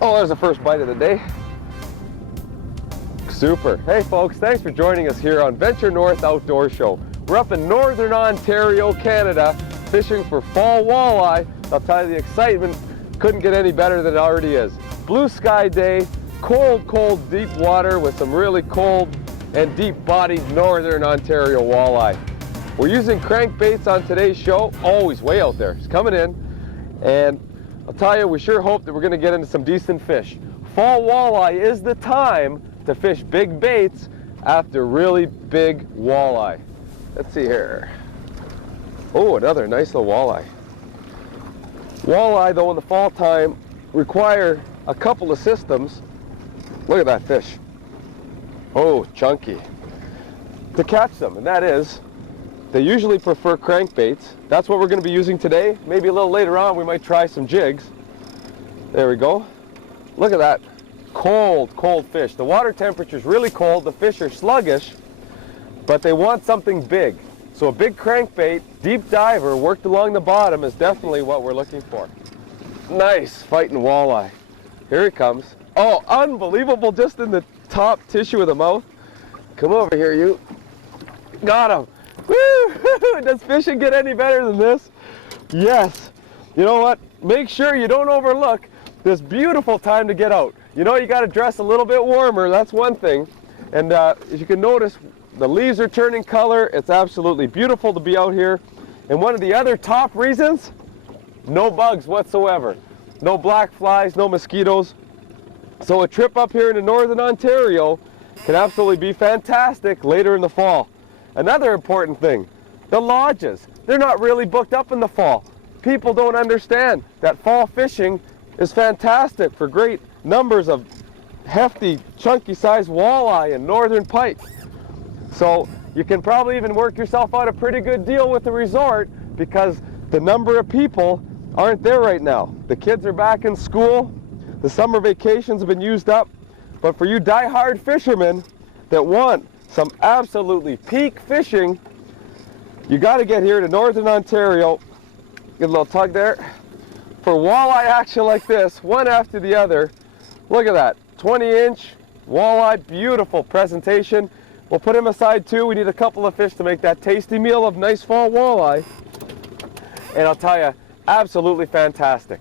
Oh, there's the first bite of the day. Super. Hey folks, thanks for joining us here on Venture North Outdoor Show. We're up in Northern Ontario, Canada, fishing for fall walleye. I'll tell you, the excitement couldn't get any better than it already is. Blue sky day, cold, cold, deep water with some really cold and deep-bodied Northern Ontario walleye. We're using crankbaits on today's show. Always way out there. It's coming in, and I'll tell you, we sure hope that we're going to get into some decent fish. Fall walleye is the time to fish big baits after really big walleye. Let's see here. Oh, another nice little walleye. Walleye, though, in the fall time require a couple of systems. Look at that fish. Oh, chunky. To catch them, and that is, they usually prefer crankbaits. That's what we're going to be using today. Maybe a little later on we might try some jigs. There we go. Look at that. Cold, cold fish. The water temperature is really cold. The fish are sluggish, but they want something big. So a big crankbait, deep diver, worked along the bottom is definitely what we're looking for. Nice fighting walleye. Here he comes. Oh, unbelievable, just in the top tissue of the mouth. Come over here, you. Got him. Woo! Does fishing get any better than this? Yes. You know what? Make sure you don't overlook this beautiful time to get out. You know, you got to dress a little bit warmer. That's one thing. And as you can notice, the leaves are turning color. It's absolutely beautiful to be out here. And one of the other top reasons, no bugs whatsoever. No black flies, no mosquitoes. So a trip up here into Northern Ontario can absolutely be fantastic later in the fall. Another important thing, the lodges. They're not really booked up in the fall. People don't understand that fall fishing is fantastic for great numbers of hefty, chunky sized walleye and northern pike. So you can probably even work yourself out a pretty good deal with the resort because the number of people aren't there right now. The kids are back in school. The summer vacations have been used up. But for you die-hard fishermen that want some absolutely peak fishing, you got to get here to Northern Ontario. Get a little tug there. For walleye action like this, one after the other. Look at that, 20-inch walleye, beautiful presentation. We'll put him aside too. We need a couple of fish to make that tasty meal of nice fall walleye. And I'll tell you, absolutely fantastic.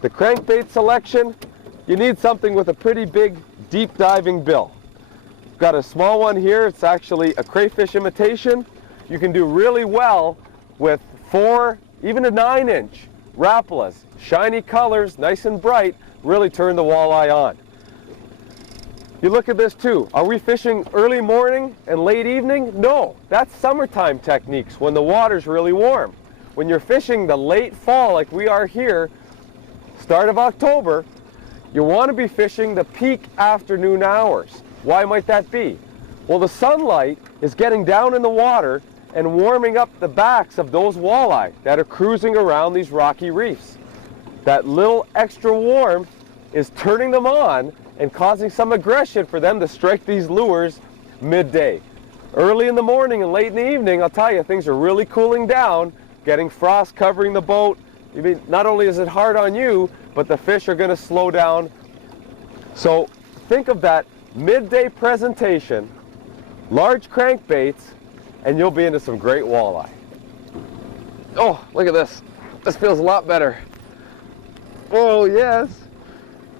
The crankbait selection, you need something with a pretty big, deep diving bill. Got a small one here. It's actually a crayfish imitation. You can do really well with 4, even a 9-inch Rapalas. Shiny colors, nice and bright, really turn the walleye on. You look at this too. Are we fishing early morning and late evening? No, that's summertime techniques when the water's really warm. When you're fishing the late fall like we are here, start of October, you want to be fishing the peak afternoon hours. Why might that be? Well, the sunlight is getting down in the water and warming up the backs of those walleye that are cruising around these rocky reefs. That little extra warmth is turning them on and causing some aggression for them to strike these lures midday. Early in the morning and late in the evening, I'll tell you, things are really cooling down, getting frost covering the boat. I mean, not only is it hard on you, but the fish are going to slow down. So think of that midday presentation, large crankbaits, and you'll be into some great walleye. Oh, look at this. This feels a lot better. Oh, yes.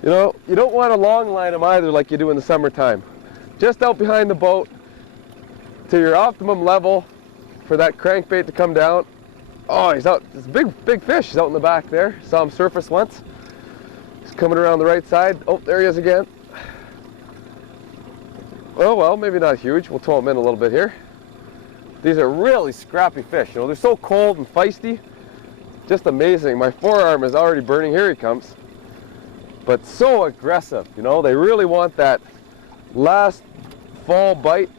You know, you don't want to long line them either like you do in the summertime. Just out behind the boat to your optimum level for that crankbait to come down. Oh, he's out. It's a big fish. He's out in the back there. Saw him surface once. He's coming around the right side. Oh, there he is again. Oh, well, maybe not huge. We'll tow him in a little bit here. These are really scrappy fish. You know, they're so cold and feisty. Just amazing. My forearm is already burning. Here he comes. But so aggressive, you know. They really want that last fall bite.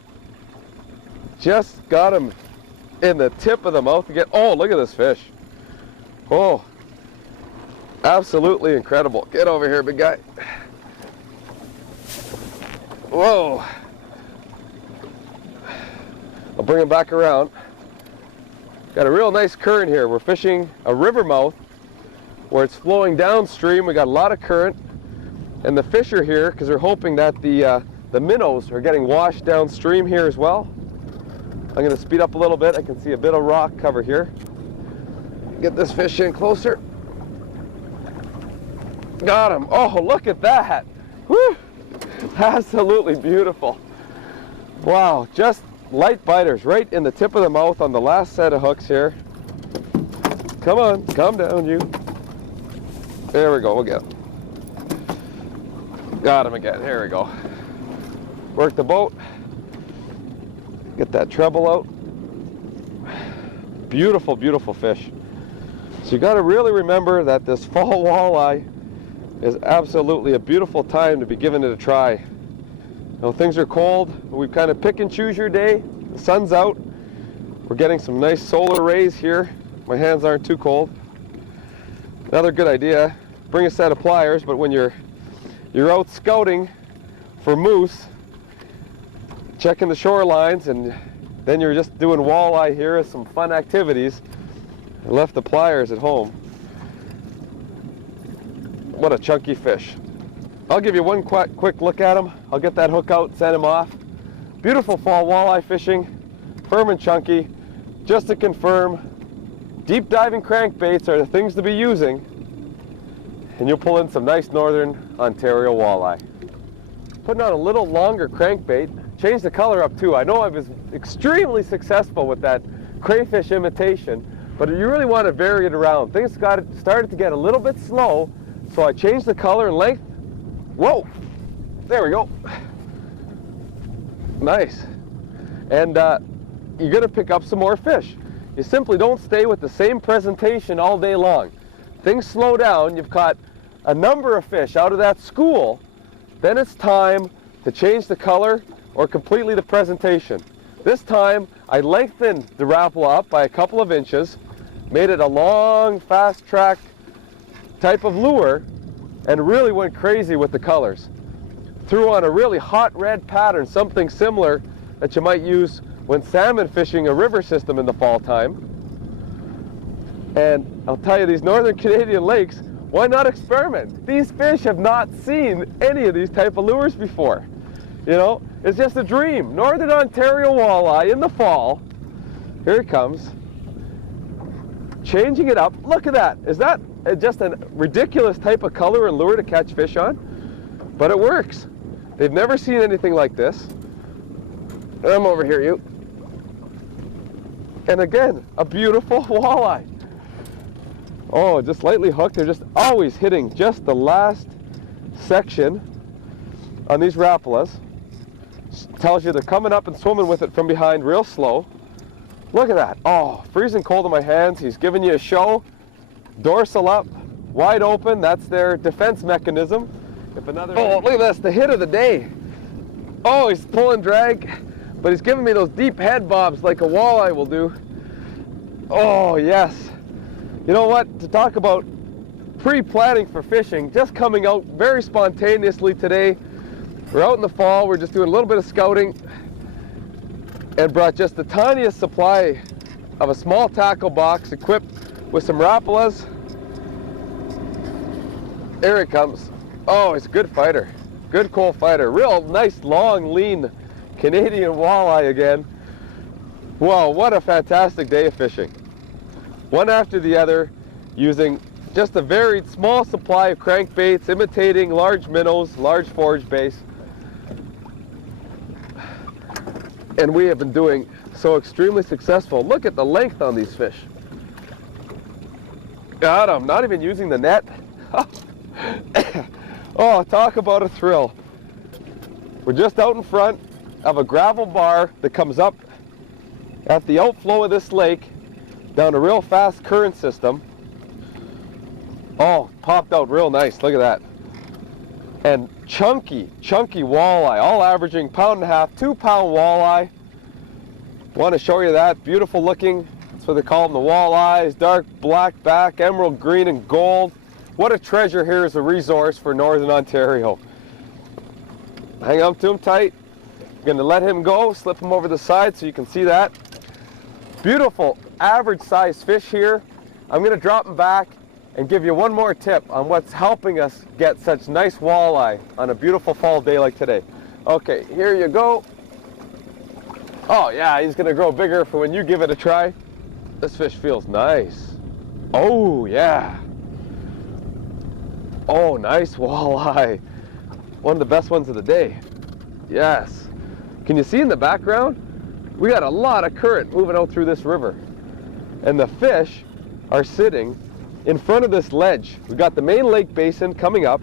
Just got him in the tip of the mouth again. Oh, look at this fish. Oh, absolutely incredible. Get over here, big guy. Whoa. I'll bring him back around. Got a real nice current here. We're fishing a river mouth where it's flowing downstream. We got a lot of current. And the fish are here because they're hoping that the minnows are getting washed downstream here as well. I'm going to speed up a little bit. I can see a bit of rock cover here. Get this fish in closer. Got him. Oh, look at that. Woo! Absolutely beautiful. Wow, just light biters right in the tip of the mouth on the last set of hooks here. Come on, calm down, you. There we go, we'll get him. Got him again, here we go. Work the boat. Get that treble out. Beautiful, beautiful fish. So you got to really remember that this fall walleye is absolutely a beautiful time to be giving it a try. You know, things are cold. We kind of pick and choose your day. The sun's out. We're getting some nice solar rays here. My hands aren't too cold. Another good idea, bring a set of pliers, but when you're out scouting for moose, checking the shorelines, and then you're just doing walleye here as some fun activities, I left the pliers at home. What a chunky fish. I'll give you one quick look at him. I'll get that hook out, send him off. Beautiful fall walleye fishing, firm and chunky. Just to confirm, deep diving crankbaits are the things to be using, and you'll pull in some nice northern Ontario walleye. Putting on a little longer crankbait, change the color up too. I know I was extremely successful with that crayfish imitation, but you really want to vary it around. Things started to get a little bit slow, so I changed the color and length. Whoa, there we go. Nice. And you're going to pick up some more fish. You simply don't stay with the same presentation all day long. Things slow down, you've caught a number of fish out of that school, then it's time to change the color or completely the presentation. This time I lengthened the Rapala up by a couple of inches, made it a long, fast track type of lure, and really went crazy with the colors. Threw on a really hot red pattern, something similar that you might use when salmon fishing a river system in the fall time. And I'll tell you, these northern Canadian lakes, why not experiment? These fish have not seen any of these type of lures before. You know, it's just a dream. Northern Ontario walleye in the fall. Here it comes. Changing it up. Look at that. Is that just a ridiculous type of color and lure to catch fish on? But it works. They've never seen anything like this. I'm over here, you. And again, a beautiful walleye. Oh, just lightly hooked. They're just always hitting just the last section on these Rapalas. Tells you they're coming up and swimming with it from behind real slow. Look at that. Oh, freezing cold in my hands. He's giving you a show. Dorsal up, wide open. That's their defense mechanism. If another... Oh, look at this, the hit of the day. Oh, he's pulling drag, but he's giving me those deep head bobs like a walleye will do. Oh, yes. You know what? To talk about pre-planning for fishing, just coming out very spontaneously today. We're out in the fall, we're just doing a little bit of scouting, and brought just the tiniest supply of a small tackle box equipped with some Rapalas. There it comes. Oh, he's a good fighter. Good cool fighter. Real nice, long, lean Canadian walleye again. Wow, what a fantastic day of fishing. One after the other, using just a very small supply of crankbaits, imitating large minnows, large forage bass. And we have been doing so extremely successful. Look at the length on these fish. Got him, not even using the net. Oh, talk about a thrill. We're just out in front of a gravel bar that comes up at the outflow of this lake down a real fast current system. Oh, popped out real nice, look at that. And chunky walleye, all averaging 1.5 pound, 2 pound walleye. Want to show you that, beautiful looking. That's what they call them, the walleyes, dark black back, emerald green and gold. What a treasure here is a resource for Northern Ontario. Hang on to him tight. I'm going to let him go, slip him over the side so you can see that. Beautiful average size fish here. I'm going to drop him back and give you one more tip on what's helping us get such nice walleye on a beautiful fall day like today. Okay, here you go. Oh yeah, he's gonna grow bigger for when you give it a try. This fish feels nice. Oh yeah. Oh, nice walleye. One of the best ones of the day. Yes. Can you see in the background? We got a lot of current moving out through this river. And the fish are sitting in front of this ledge. We got the main lake basin coming up,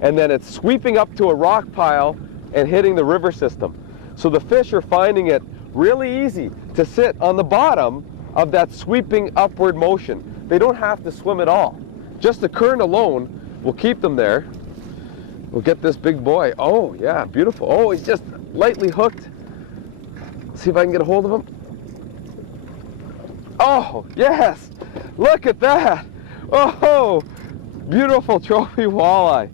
and then it's sweeping up to a rock pile and hitting the river system. So the fish are finding it really easy to sit on the bottom of that sweeping upward motion. They don't have to swim at all. Just the current alone will keep them there. We'll get this big boy. Oh yeah, beautiful. Oh, he's just lightly hooked. Let's see if I can get a hold of him. Oh yes, look at that. Oh, beautiful trophy walleye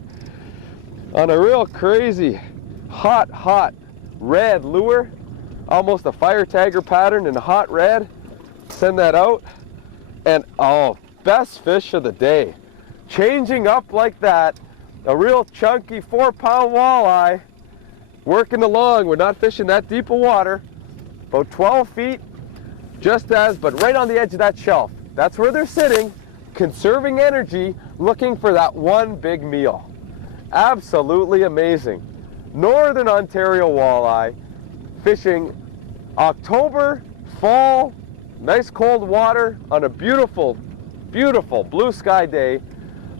on a real crazy hot red lure, almost a fire tagger pattern in hot red. Send that out, and oh, best fish of the day. Changing up like that, a real chunky 4-pound walleye working along. We're not fishing that deep of water, about 12 feet, but right on the edge of that shelf. That's where they're sitting, conserving energy, looking for that one big meal. Absolutely amazing. Northern Ontario walleye, fishing October, fall, nice cold water on a beautiful blue sky day.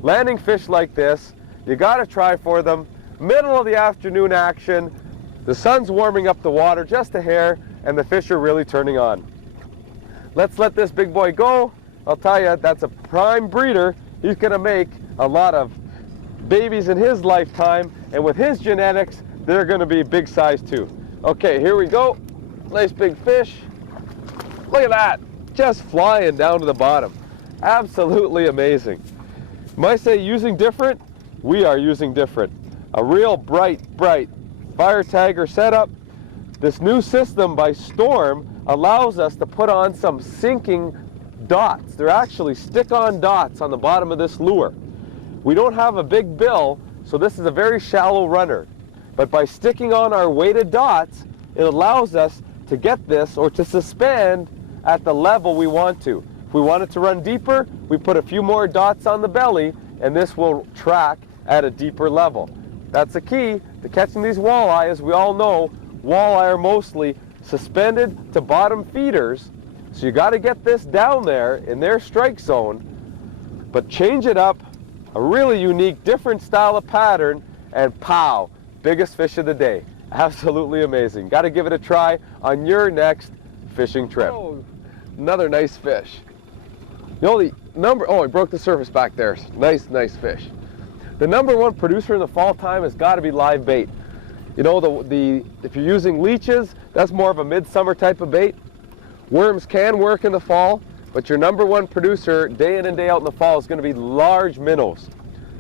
Landing fish like this, you gotta try for them. Middle of the afternoon action, the sun's warming up the water just a hair, and the fish are really turning on. Let's let this big boy go. I'll tell you, that's a prime breeder. He's gonna make a lot of babies in his lifetime, and with his genetics, they're gonna be big size too. Okay, here we go. Nice big fish. Look at that, just flying down to the bottom. Absolutely amazing. Might say using different, we are using different. A real bright fire tagger setup. This new system by Storm allows us to put on some sinking dots. They're actually stick-on dots on the bottom of this lure. We don't have a big bill, so this is a very shallow runner. But by sticking on our weighted dots, it allows us to get this, or to suspend at the level we want to. If we want it to run deeper, we put a few more dots on the belly, and this will track at a deeper level. That's the key to catching these walleye. As we all know, walleye are mostly suspended to bottom feeders, so you got to get this down there in their strike zone, but change it up, a really unique, different style of pattern, and pow, biggest fish of the day. Absolutely amazing. Got to give it a try on your next fishing trip. Oh, another nice fish. The only number, oh, I broke the surface back there. Nice fish. The #1 producer in the fall time has got to be live bait. You know, if you're using leeches, that's more of a midsummer type of bait. Worms can work in the fall, but your #1 producer day in and day out in the fall is going to be large minnows.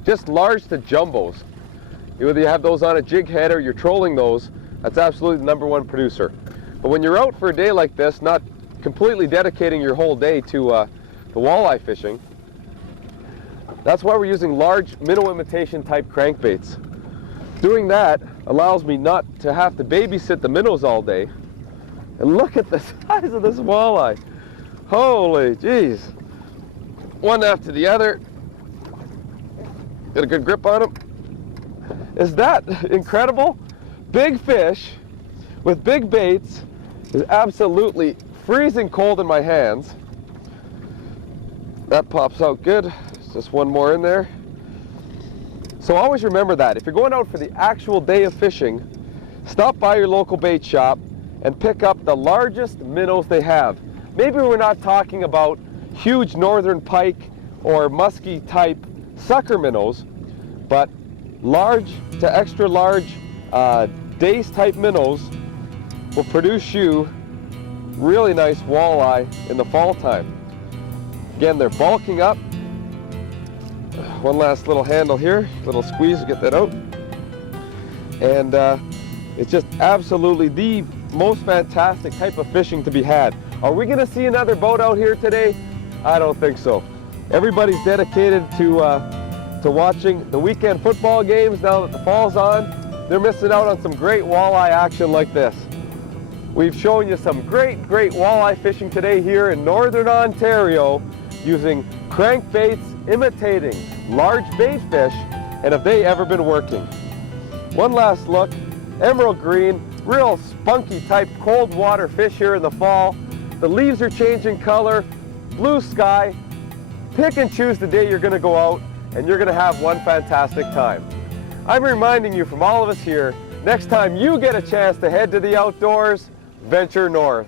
Just large to jumbos. Whether you have those on a jig head or you're trolling those, that's absolutely the #1 producer. But when you're out for a day like this, not completely dedicating your whole day to the walleye fishing, that's why we're using large minnow imitation type crankbaits. Doing that allows me not to have to babysit the minnows all day. And look at the size of this walleye. Holy jeez. One after the other. Get a good grip on them. Is that incredible? Big fish with big baits is absolutely freezing cold in my hands. That pops out good. There's just one more in there. So always remember that. If you're going out for the actual day of fishing, stop by your local bait shop and pick up the largest minnows they have. Maybe we're not talking about huge northern pike or musky type sucker minnows, but large to extra large dace type minnows will produce you really nice walleye in the fall time. Again, they're bulking up. One last little handle here, little squeeze to get that out. And it's just absolutely the most fantastic type of fishing to be had. Are we gonna see another boat out here today? I don't think so. Everybody's dedicated to watching the weekend football games now that the fall's on. They're missing out on some great walleye action like this. We've shown you some great walleye fishing today here in Northern Ontario using crankbaits imitating large bait fish, and have they ever been working? One last look, emerald green, real spunky type cold water fish here in the fall. The leaves are changing color, blue sky. Pick and choose the day you're going to go out and you're going to have one fantastic time. I'm reminding you from all of us here, next time you get a chance to head to the outdoors, venture north.